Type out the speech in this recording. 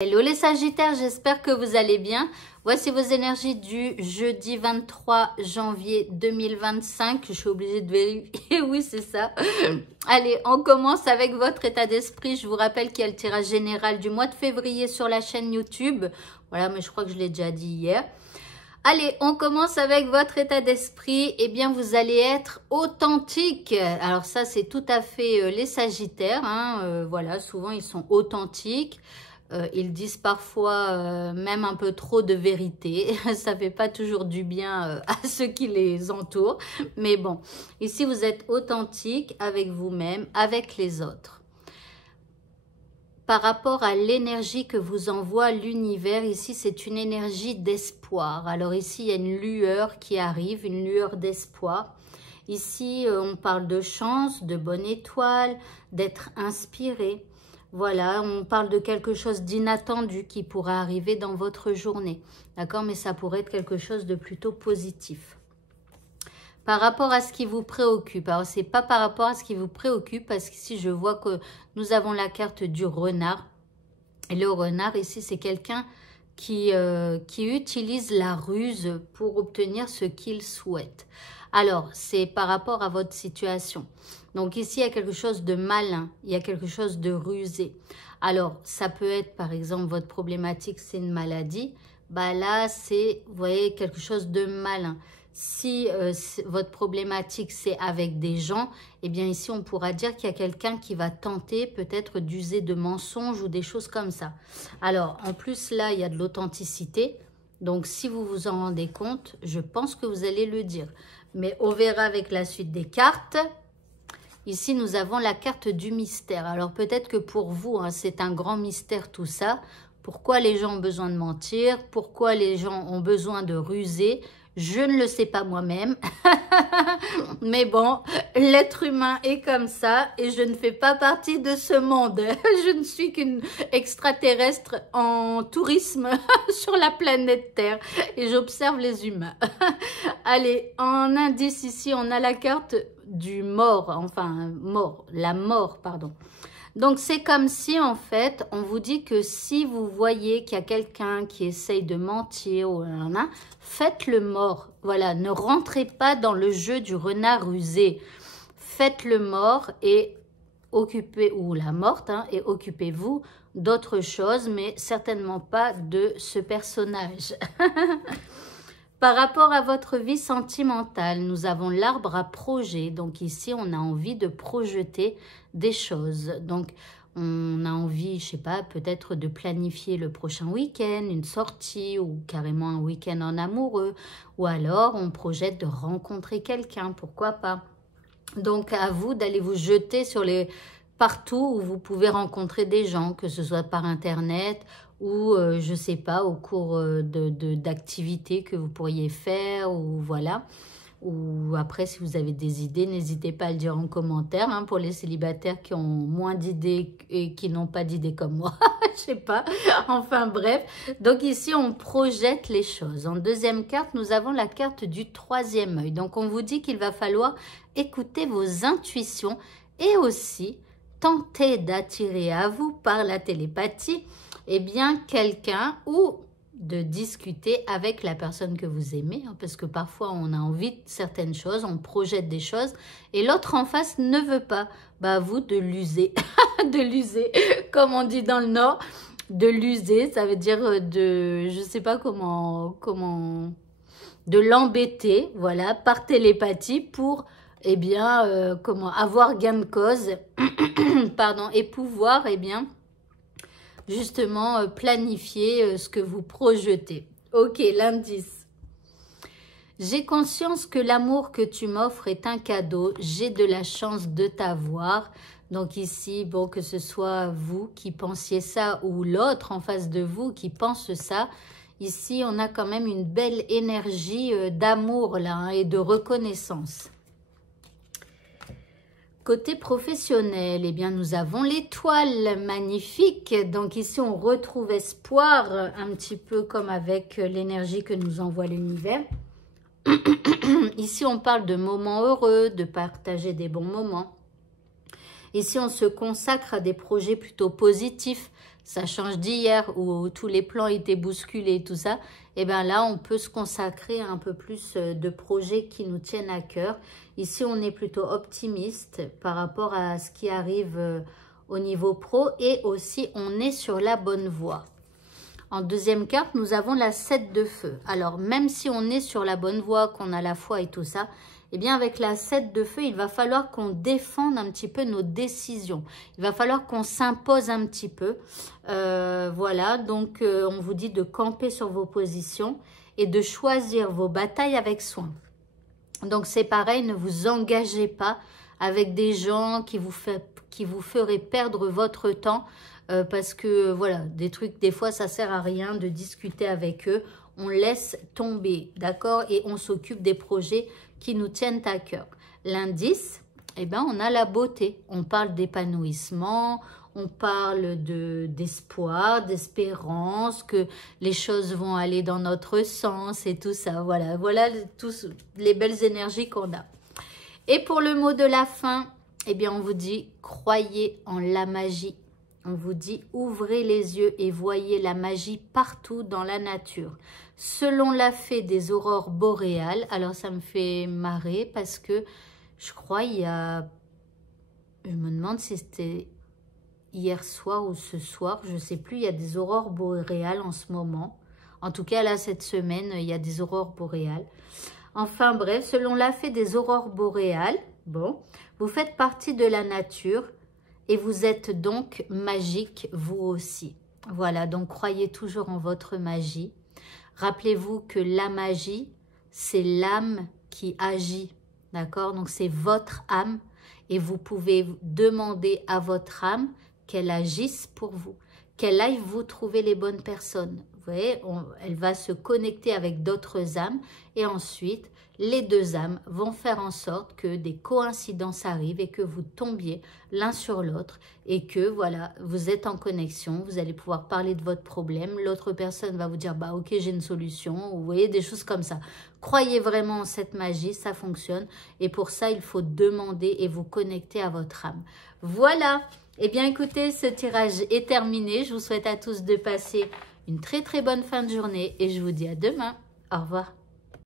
Hello les Sagittaires, j'espère que vous allez bien. Voici vos énergies du jeudi 23 janvier 2025. Je suis obligée de vérifier, oui c'est ça. Allez, on commence avec votre état d'esprit. Je vous rappelle qu'il y a le tirage général du mois de février sur la chaîne YouTube. Voilà, mais je crois que je l'ai déjà dit hier. Allez, on commence avec votre état d'esprit. Eh bien, vous allez être authentique. Alors ça, c'est tout à fait les Sagittaires. Voilà, souvent, ils sont authentiques. Ils disent parfois même un peu trop de vérité. Ça fait pas toujours du bien à ceux qui les entourent. Mais bon, ici, vous êtes authentique avec vous-même, avec les autres. Par rapport à l'énergie que vous envoie l'univers, ici, c'est une énergie d'espoir. Alors ici, il y a une lueur qui arrive, une lueur d'espoir. Ici, on parle de chance, de bonne étoile, d'être inspiré. Voilà, on parle de quelque chose d'inattendu qui pourrait arriver dans votre journée. D'accord? Mais ça pourrait être quelque chose de plutôt positif. Par rapport à ce qui vous préoccupe. Alors, ce n'est pas par rapport à ce qui vous préoccupe, parce qu'ici, je vois que nous avons la carte du renard. Et le renard, ici, c'est quelqu'un qui utilise la ruse pour obtenir ce qu'il souhaite. Alors, c'est par rapport à votre situation. Donc ici, il y a quelque chose de malin, il y a quelque chose de rusé. Alors, ça peut être, par exemple, votre problématique, c'est une maladie. Bah là, c'est, vous voyez, quelque chose de malin. Si votre problématique, c'est avec des gens, eh bien ici, on pourra dire qu'il y a quelqu'un qui va tenter peut-être d'user de mensonges ou des choses comme ça. Alors, en plus, là, il y a de l'authenticité. Donc, si vous vous en rendez compte, je pense que vous allez le dire. Mais on verra avec la suite des cartes. Ici, nous avons la carte du mystère. Alors, peut-être que pour vous, c'est un grand mystère tout ça. Pourquoi les gens ont besoin de mentir? Pourquoi les gens ont besoin de ruser? Je ne le sais pas moi-même. Mais bon, l'être humain est comme ça et je ne fais pas partie de ce monde. Je ne suis qu'une extraterrestre en tourisme sur la planète Terre et j'observe les humains. Allez, en indice ici, on a la carte du mort, enfin mort, la mort, pardon. Donc, c'est comme si, en fait, on vous dit que si vous voyez qu'il y a quelqu'un qui essaye de mentir, faites-le mort. Voilà, ne rentrez pas dans le jeu du renard rusé. Faites-le mort et occupez, ou la morte, et occupez-vous d'autre chose, mais certainement pas de ce personnage. Par rapport à votre vie sentimentale, nous avons l'arbre à projet. Donc ici, on a envie de projeter des choses. Donc, on a envie, je sais pas, peut-être de planifier le prochain week-end, une sortie ou carrément un week-end en amoureux. Ou alors, on projette de rencontrer quelqu'un, pourquoi pas. Donc, à vous d'aller vous jeter sur les partout où vous pouvez rencontrer des gens, que ce soit par Internet ou, je ne sais pas, au cours d'activités que vous pourriez faire, ou voilà. Ou après, si vous avez des idées, n'hésitez pas à le dire en commentaire, pour les célibataires qui ont moins d'idées et qui n'ont pas d'idées comme moi, je sais pas. Enfin bref, donc ici, on projette les choses. En deuxième carte, nous avons la carte du troisième œil. Donc, on vous dit qu'il va falloir écouter vos intuitions et aussi tenter d'attirer à vous par la télépathie, eh bien, quelqu'un ou de discuter avec la personne que vous aimez, parce que parfois on a envie de certaines choses, on projette des choses et l'autre en face ne veut pas. Bah, vous de l'user, de l'user, comme on dit dans le Nord, de l'user, ça veut dire de, je sais pas comment, de l'embêter, voilà, par télépathie pour, eh bien, avoir gain de cause, pardon, et pouvoir, eh bien, justement planifier ce que vous projetez. Ok, l'indice. J'ai conscience que l'amour que tu m'offres est un cadeau. J'ai de la chance de t'avoir. Donc ici, bon, que ce soit vous qui pensiez ça ou l'autre en face de vous qui pense ça, ici, on a quand même une belle énergie d'amour là et de reconnaissance. Côté professionnel, eh bien, nous avons l'étoile magnifique. Donc ici, on retrouve espoir, un petit peu comme avec l'énergie que nous envoie l'univers. Ici, on parle de moments heureux, de partager des bons moments. Ici, on se consacre à des projets plutôt positifs. ça change d'hier où tous les plans étaient bousculés et tout ça. Et bien là, on peut se consacrer à un peu plus de projets qui nous tiennent à cœur. Ici, on est plutôt optimiste par rapport à ce qui arrive au niveau pro. Et aussi, on est sur la bonne voie. En deuxième carte, nous avons la 7 de feu. Alors, même si on est sur la bonne voie, qu'on a la foi et tout ça, eh bien, avec la 7 de feu, il va falloir qu'on défende un petit peu nos décisions. Il va falloir qu'on s'impose un petit peu. Voilà, donc on vous dit de camper sur vos positions et de choisir vos batailles avec soin. Donc, c'est pareil, ne vous engagez pas avec des gens qui vous feraient perdre votre temps. Parce que voilà, des trucs, des fois ça sert à rien de discuter avec eux, on laisse tomber, d'accord, et on s'occupe des projets qui nous tiennent à cœur. L'indice, eh ben, on a la beauté, on parle d'épanouissement, on parle d'espoir, d'espérance, que les choses vont aller dans notre sens et tout ça, voilà, voilà tous les belles énergies qu'on a. Et pour le mot de la fin, eh bien on vous dit, croyez en la magie. On vous dit, ouvrez les yeux et voyez la magie partout dans la nature. Selon la fée des aurores boréales, alors ça me fait marrer parce que je crois il y a... Je me demande si c'était hier soir ou ce soir, je ne sais plus, il y a des aurores boréales en ce moment. En tout cas, là, cette semaine, il y a des aurores boréales. Enfin bref, selon la fée des aurores boréales, bon, vous faites partie de la nature. Et vous êtes donc magique, vous aussi. Voilà, donc croyez toujours en votre magie. Rappelez-vous que la magie, c'est l'âme qui agit. D'accord? Donc c'est votre âme. Et vous pouvez demander à votre âme qu'elle agisse pour vous. Qu'elle aille vous trouver les bonnes personnes. Vous voyez, elle va se connecter avec d'autres âmes. Et ensuite, les deux âmes vont faire en sorte que des coïncidences arrivent et que vous tombiez l'un sur l'autre et que voilà, vous êtes en connexion, vous allez pouvoir parler de votre problème, l'autre personne va vous dire bah ok j'ai une solution, vous voyez des choses comme ça. Croyez vraiment en cette magie, ça fonctionne et pour ça il faut demander et vous connecter à votre âme. Voilà, et bien écoutez, ce tirage est terminé, je vous souhaite à tous de passer une très très bonne fin de journée et je vous dis à demain, au revoir.